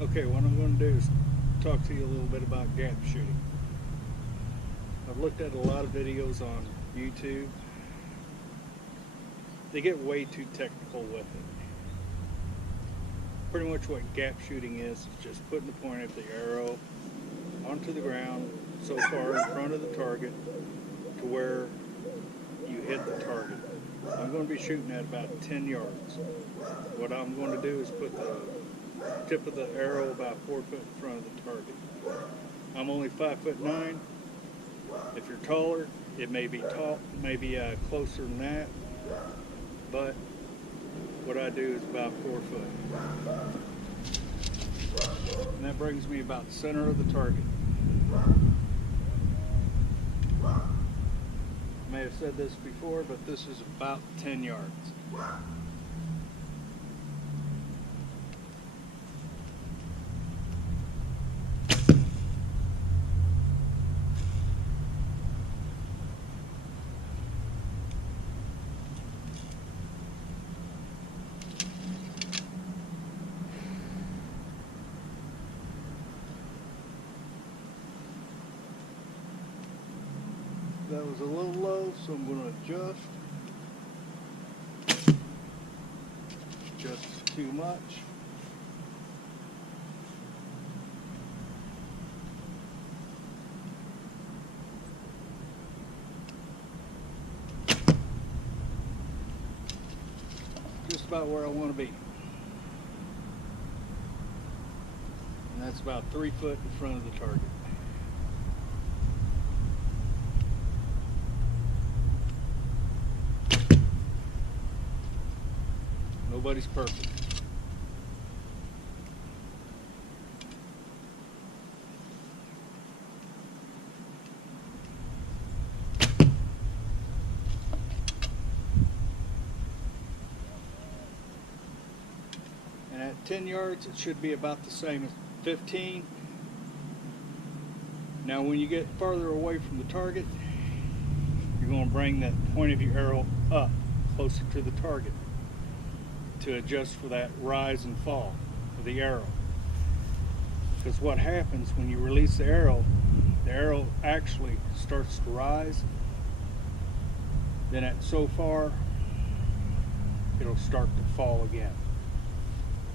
Okay, what I'm going to do is talk to you a little bit about gap shooting. I've looked at a lot of videos on YouTube. They get way too technical with it. Pretty much what gap shooting is just putting the point of the arrow onto the ground so far in front of the target to where you hit the target. I'm going to be shooting at about 10 yards. What I'm going to do is put the tip of the arrow about 4 foot in front of the target. I'm only 5'9". If you're taller, it may be closer than that, but what I do is about 4 foot. And that brings me about the center of the target. I may have said this before, but this is about 10 yards. That was a little low, so I'm going to adjust. Just too much. Just about where I want to be. And that's about 3 foot in front of the target. Nobody's perfect. And at 10 yards, it should be about the same as 15. Now, when you get farther away from the target, you're going to bring that point of your arrow up closer to the target to adjust for that rise and fall of the arrow. Because what happens when you release the arrow actually starts to rise. Then at so far, it'll start to fall again.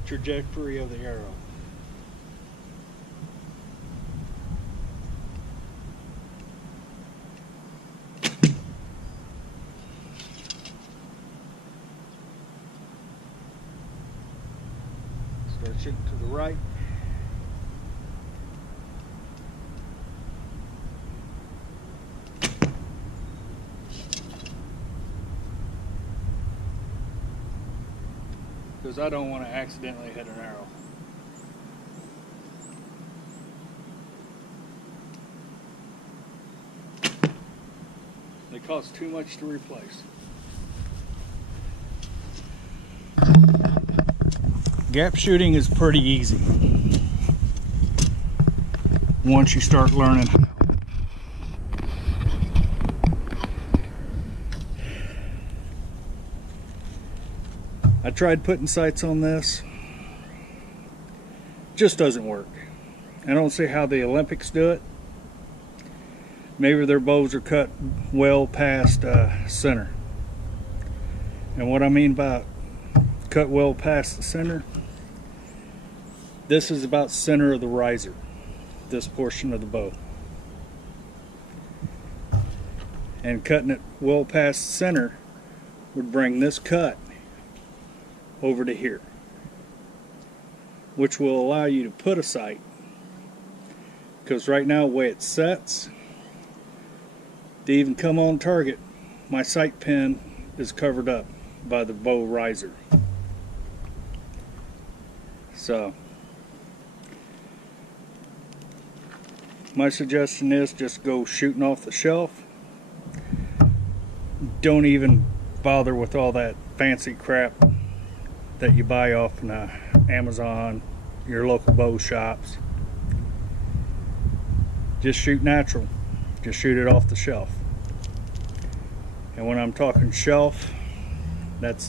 Trajectory of the arrow. Start shooting to the right. Because I don't want to accidentally hit an arrow. They cost too much to replace. Gap shooting is pretty easy once you start learning. I tried putting sights on this. Just doesn't work. I don't see how the Olympics do it. Maybe their bows are cut well past center. And what I mean by cut well past the center, this is about center of the riser, this portion of the bow. And cutting it well past the center would bring this cut over to here, which will allow you to put a sight. Because right now, the way it sets, to even come on target, my sight pin is covered up by the bow riser. So my suggestion is just go shooting off the shelf. Don't even bother with all that fancy crap that you buy off in Amazon, your local bow shops. Just shoot natural. Just shoot it off the shelf. And when I'm talking shelf, that's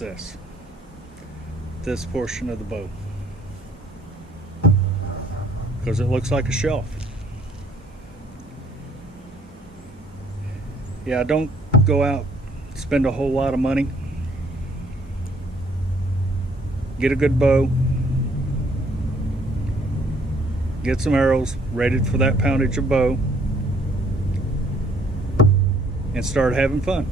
this portion of the bow. because it looks like a shelf. Yeah, don't go out, spend a whole lot of money. Get a good bow. Get some arrows rated for that poundage of bow. And start having fun.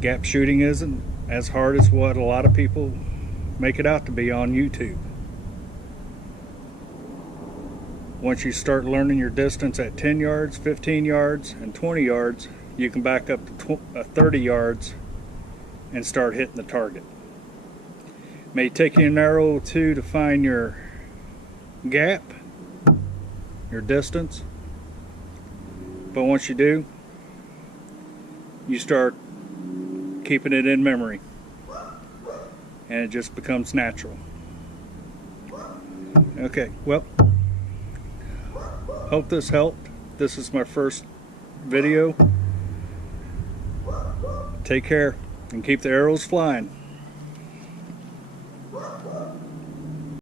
Gap shooting isn't as hard as what a lot of people make it out to be on YouTube. Once you start learning your distance at 10 yards, 15 yards, and 20 yards, you can back up to 30 yards and start hitting the target. It may take you an arrow or two to find your gap, your distance, but once you do, you start keeping it in memory, and it just becomes natural. Okay, well, hope this helped. This is my first video. Take care and keep the arrows flying.